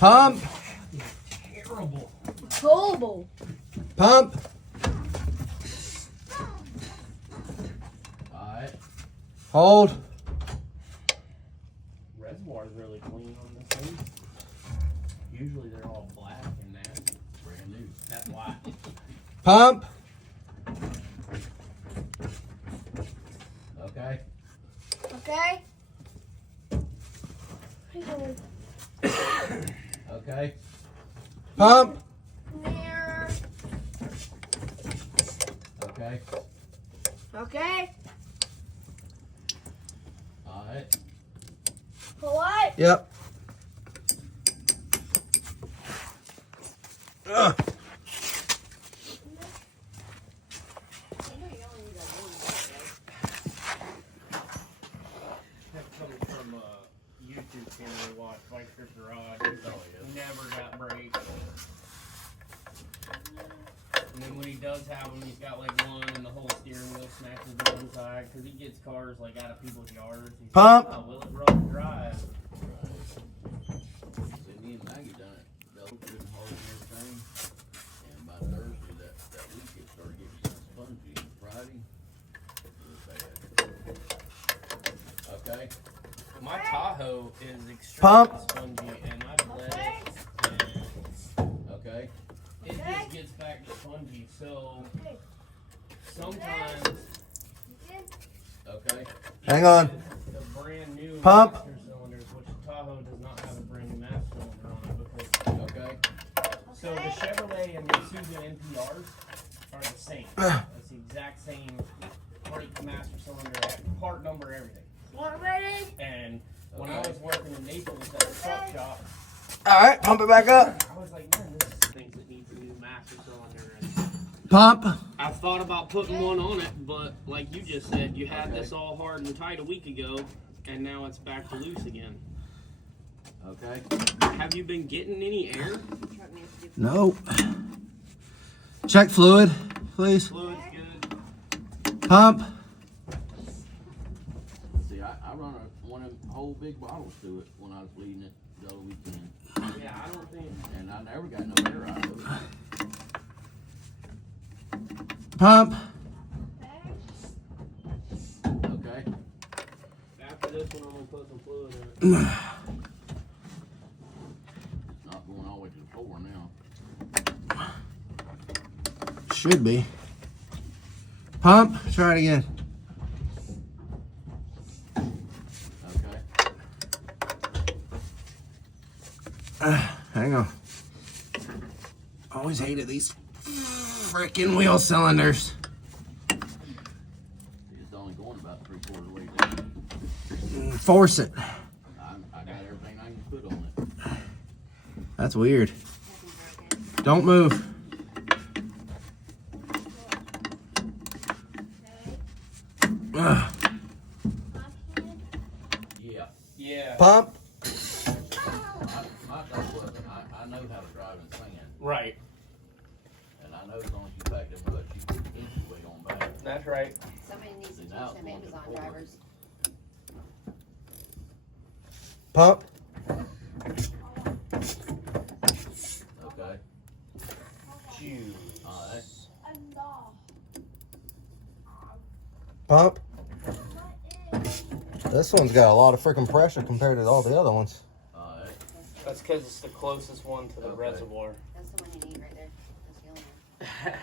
Pump. Terrible. Horrible. Pump. Alright. Hold. Reservoir is really clean on this thing. Usually they're all black and nasty. Brand new. That's why. Pump. Okay. Okay. Okay. Pump. There. Okay. Okay. Alright. What? Yep. Ugh. That's coming from a YouTube channel we watched, Bike Trip Garage. Never got brakes. And then when he does have them, he's got like one and the whole steering wheel smashes to one side because he gets cars like out of people's yards. He's Pump. Like, oh, will it run drive? See, me and Maggie done it. They'll good and hard and everything. And by Thursday that week it started getting some spongy. Friday, it was bad. Okay. My Tahoe is extremely Pump. spongy and I bled it and Okay. it just gets back to spongy. So sometimes Okay. Hang on. the brand new Pump. master cylinders, which the Tahoe does not have a brand new master cylinder on it because Okay. so the Chevrolet and the Isuzu NPRs are the same. It's the exact same brake master cylinder, part number, everything. What ready? And when I was working in Naples at the truck shop, All right. Pump it back up. I was like, man, this is things that needs a new master cylinder. And Pump. I thought about putting one on it, but like you just said, you had this all hard and tight a week ago, and now it's back to loose again. Okay. Have you been getting any air? Nope. Check fluid, please. Fluid's good. Pump. See, I run one of them whole big bottles to it when I was leading it the other weekend. Yeah, I don't think. And I never got no air out of it. Pump. Okay. After this one, I'm gonna put some fluid in it. It's not going all the way to the floor now. Should be. Pump. Try it again. Okay. Hang on. Always hated these freaking wheel cylinders. It's only going about 3/4 way down. Force it. I got everything I can put on it. That's weird. Don't move. Ugh. Yeah. Yeah. Pump. My thought was, I know how to drive in sand. Right. And I know as long as you pack that much, you put the inch weight on back. That's right. Somebody needs to See, teach now it's them going to Amazon the floor. drivers. Pump. Okay. Choose. Alright. Pump. This one's got a lot of freaking pressure compared to all the other ones. Alright. That's because it's the closest one to the Okay. reservoir. That's the one you need right there. That's the only one.